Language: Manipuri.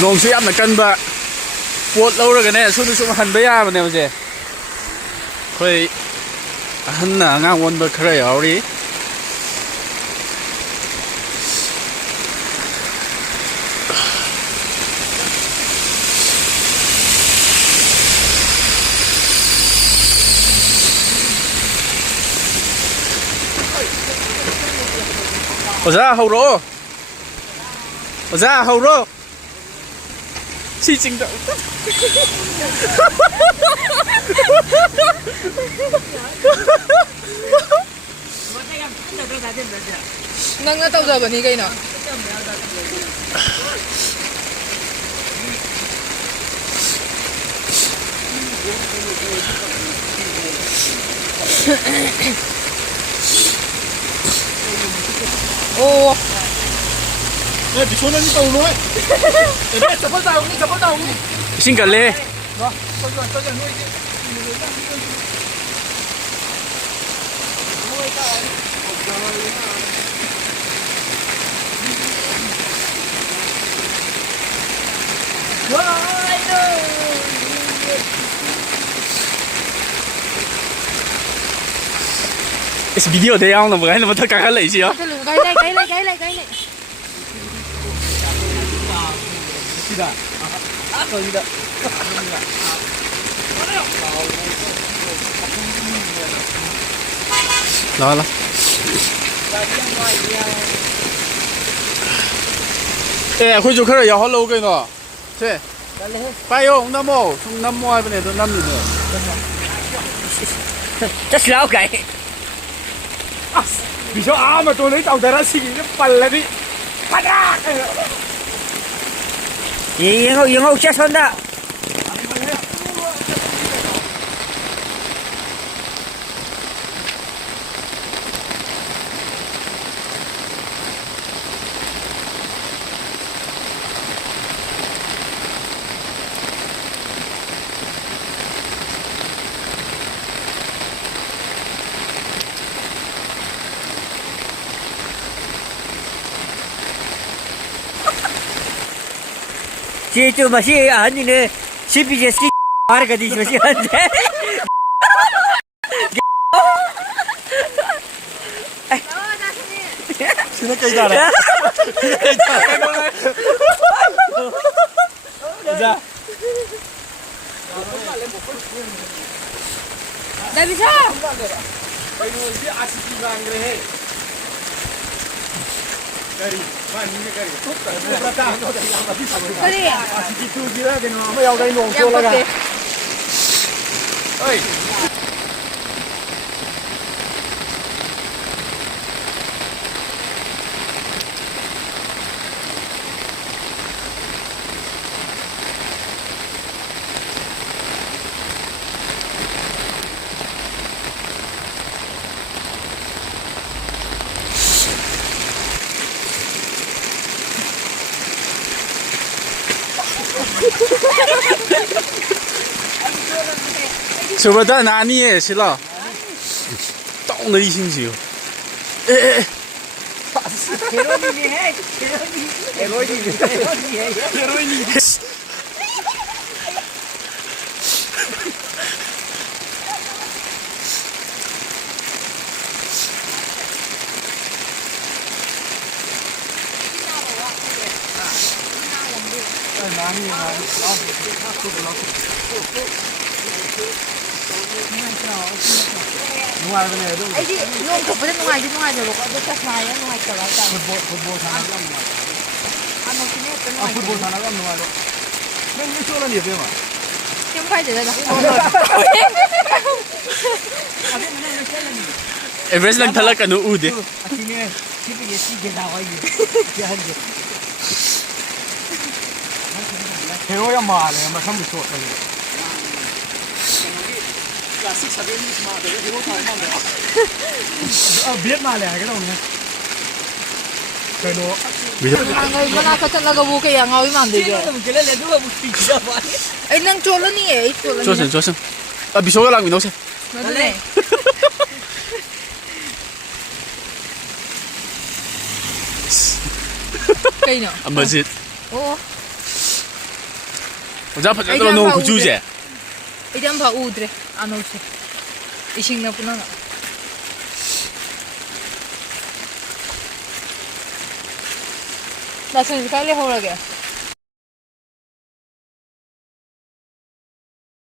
ꯅꯣꯡꯁꯨ ꯌꯥꯝꯅ ꯀꯟꯕ ꯄꯣꯠ ꯂꯧꯔꯒꯅꯦ ꯁꯨꯝ ꯍꯟꯕ ꯌꯥꯕꯅꯦ ꯍꯧꯖꯤꯛ ꯑꯩꯈꯣꯏ ꯑꯍꯟꯅ ꯑꯉꯥꯡ ꯑꯣꯟꯕ ꯈꯔ ꯌꯥꯎꯔꯤ 어자 하우로 어자 하우로 시징다 nâng tao giờ bẩn đi cây nào ô 네, 미소년이 떠오르네. 네, 저번 달 오니, 저번 달 오니. 신갈래 너, 저기 안 놓이지. video thấy không là một cái là một tất cả các lệ gì đó cái lùm cái này Tidak. Atau tidak. đó là 에 회주 그래 야 홀로 오게 너 제 빠요 나모 나모 아이번에 너 남이네 chắc lão cái Vì sao mà tôi lấy tàu ra ra xì nó bắn lên đi. Bắt ra. yên hậu chết hơn đó chị chú mà chị anh như này chị bị chị ăn cái gì mà chị ăn thế Sino cây ra này? Cây ra. Ra. Dah bisa? Dia asyik bilang gini. Kari, mana ni kari? Berapa? Kari. Asyik itu gila dengan apa yang kau nongso lagi. Oi.什么蛋拿捏是了，倒了一星期，哎，Ngoài bên này ấy chị luôn chụp bên ngoài chứ ngoài rồi có cái ngoài á ngoài trở lại tàu football sana kan ngoài. ăn một cái bên ngoài Football sana kan ngoài đó. Nên như chỗ là nhiệt mà. chứ không phải chỉ là Everest lang talaga no ude. Akhirnya kita jadi kita lagi. Jangan je. Hero yang mana yang macam itu tadi. Klasik sabi ni semua ada hero tahu mana. Biết mà lẻ cái đầu này. Cái đó. người bên nào có chắc là cái vụ cái ngồi mà đi kìa. Ấy năng trộn luôn nè, trộn luôn. 조심. 아 미소가 랑 미노세. 맞네. cây nữa. 안 맞지. Ô. ꯑꯣꯖꯥ ꯐꯖꯗ꯭ꯔꯣ ꯅꯣꯡ ꯈꯨꯆꯨꯁꯦ ꯑꯩꯗꯤ ꯑꯝꯐꯥꯎ ꯎꯗ꯭ꯔꯦ ꯑꯅꯧꯁꯦ ꯏꯁꯤꯡꯅ ꯄꯨꯝꯅꯃꯛ ꯅꯥꯁꯟꯁꯤ ꯀꯥꯏ ꯂꯩꯍꯧꯔꯒꯦ